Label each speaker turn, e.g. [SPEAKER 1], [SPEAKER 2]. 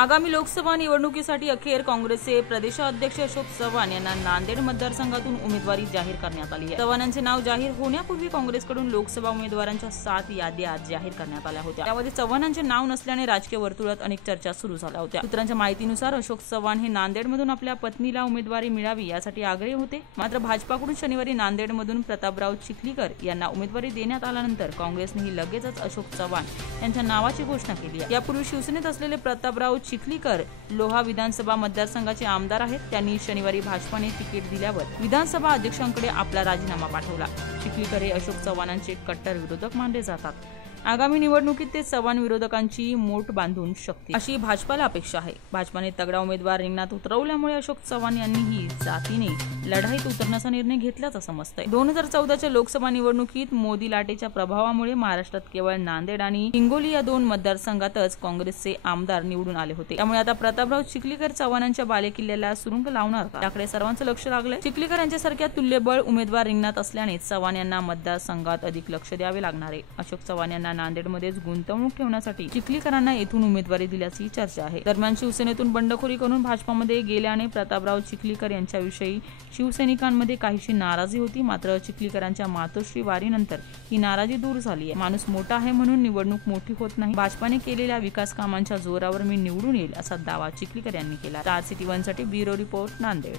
[SPEAKER 1] आगामी लोकसभा निवडणुकीसाठी अखेर काँग्रेसचे प्रदेशाध्यक्ष अशोक चव्हाण यांना नांदेड मतदारसंघातून उमेदवारी जाहीर करण्यात आली आहे. चव्हाणांचे नाव जाहीर होण्यापूर्वी काँग्रेसकडून लोकसभा उमेदवारांच्या सात याद्या जाहीर करण्यात आल्या होत्या. त्यामध्ये चव्हाणांचे नाव नसल्याने राजकीय वर्तुळात अनेक चर्चा सुरू झाल्या होत्या. सूत्रांच्या माहितीनुसार अशोक चव्हाण हे नांदेडमधून आपल्या पत्नीला उमेदवारी मिळावी यासाठी आग्रही होते. मात्र भाजपाकडून शनिवारी नांदेडमधून प्रतापराव चिखलीकर यांना उमेदवारी देण्यात आल्यानंतर काँग्रेसनेही लगेचच अशोक चव्हाण यांच्या नावाची घोषणा केली आहे. यापूर्वी शिवसेनेत असलेले प्रतापराव चिखलीकर लोहा विधानसभा मतदारसंघाचे आमदार आहेत. त्यांनी शनिवारी भाजपाने तिकीट दिल्यावर विधानसभा अध्यक्षांकडे आपला राजीनामा पाठवला. चिखलीकर हे अशोक चव्हाणांचे कट्टर विरोधक मानले जातात. आगामी निवडणुकीत ते चव्हाण विरोधकांची मोठ बांधून शकते अशी भाजपाला अपेक्षा आहे. भाजपाने तगडा उमेदवार रिंगणात उतरवल्यामुळे अशोक चव्हाण यांनीही जातीने लढाईत उतरण्याचा निर्णय घेतल्याचं समजतंय दोन हजार चौदाच्या लोकसभा निवडणुकीत मोदी लाटेच्या प्रभावामुळे महाराष्ट्रात केवळ नांदेड आणि हिंगोली या दोन मतदारसंघातच काँग्रेसचे आमदार निवडून आले होते. त्यामुळे आता प्रतापराव चिखलीकर चव्हाणांच्या बालेकिल्ल्याला सुरुंग लावणार का? याकडे सर्वांचं लक्ष लागलंय. चिखलीकर यांच्यासारख्या तुल्यबळ उमेदवार रिंगणात असल्याने चव्हाण यांना मतदारसंघात अधिक लक्ष द्यावे लागणार आहे. अशोक चव्हाण यांना यांना नांदेडमध्येच गुंतवणूक ठेवण्यासाठी चिखलीकरांना येथून उमेदवारी दिल्याची चर्चा आहे. दरम्यान शिवसेनेतून बंडखोरी करून भाजपामध्ये गेल्याने प्रतापराव चिखलीकर यांच्याविषयी शिवसैनिकांमध्ये काहीशी नाराजी होती मात्र चिखलीकरांच्या मातोश्री वारीनंतर ही नाराजी दूर झाली आहे. माणूस मोठा आहे म्हणून निवडणूक मोठी होत नाही. भाजपाने केलेल्या विकास कामांच्या जोरावर मी निवडून येईल असा दावा चिखलीकर यांनी केला. स्टार सिटी वनसाठी ब्युरो रिपोर्ट नांदेड.